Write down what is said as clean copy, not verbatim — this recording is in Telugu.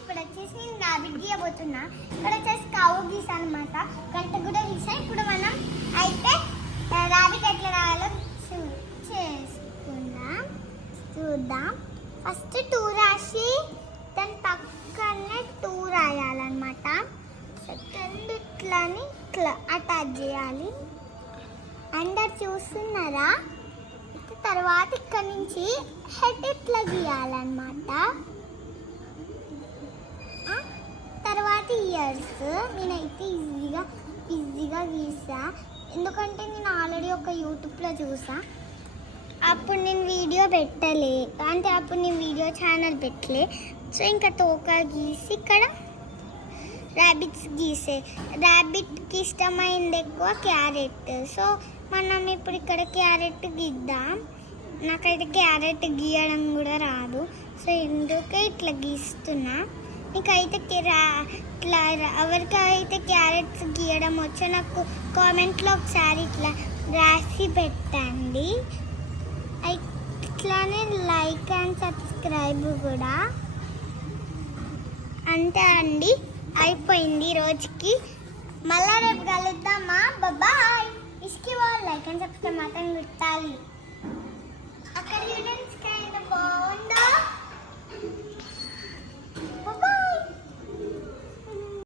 ఇప్పుడు వచ్చేసి నేను రాబిట్ గీయబోతున్నా. ఇక్కడ వచ్చేసి కావు గీసా అనమాట, గంట కూడా గీసా. ఇప్పుడు మనం అయితే రాబిట్ ఎట్లా రాయాలో చూద్దాం. ఫస్ట్ 2 రాసి దాని పక్కనే 2 రాయాలన్నమాట. సెకండ్ ఇట్లాని ఇట్లా అటాచ్ చేయాలి. అందరు చూస్తున్నారా? తర్వాత ఇక్కడ నుంచి హెడ్ ఇట్లా గీయాలన్నమాట. తర్వాత ఇయర్స్ నేనైతే ఈజీగా గీసా, ఎందుకంటే నేను ఆల్రెడీ ఒక యూట్యూబ్లో చూసా. అప్పుడు నేను వీడియో పెట్టలే, అంటే అప్పుడు నేను వీడియో ఛానల్ పెట్టలే. సో ఇంకా తోక గీసి ఇక్కడ ర్యాబిట్స్ గీసే. ర్యాబిట్కి ఇష్టమైంది ఎక్కువ క్యారెట్. సో మనం ఇప్పుడు ఇక్కడ క్యారెట్ గీద్దాం. నాకైతే క్యారెట్ గీయడం కూడా రాదు, సో ఎందుకే ఇట్లా గీస్తున్నా. నీకైతే ఇట్లా ఎవరికైతే క్యారెట్స్ గీయడం వచ్చో నాకు కామెంట్లో ఒకసారి ఇట్లా రాసి పెట్టండి. ఇట్లానే లైక్ అండ్ సబ్స్క్రైబ్ కూడా. అంతే అండి, అయిపోయింది రోజుకి. మళ్ళా రేపు కలుద్దామా? బాయ్. ఇసుకి వాళ్ళు లైక్ అండ్ సబ్స్క్రైబ్ మాత్రం గుర్తాలి.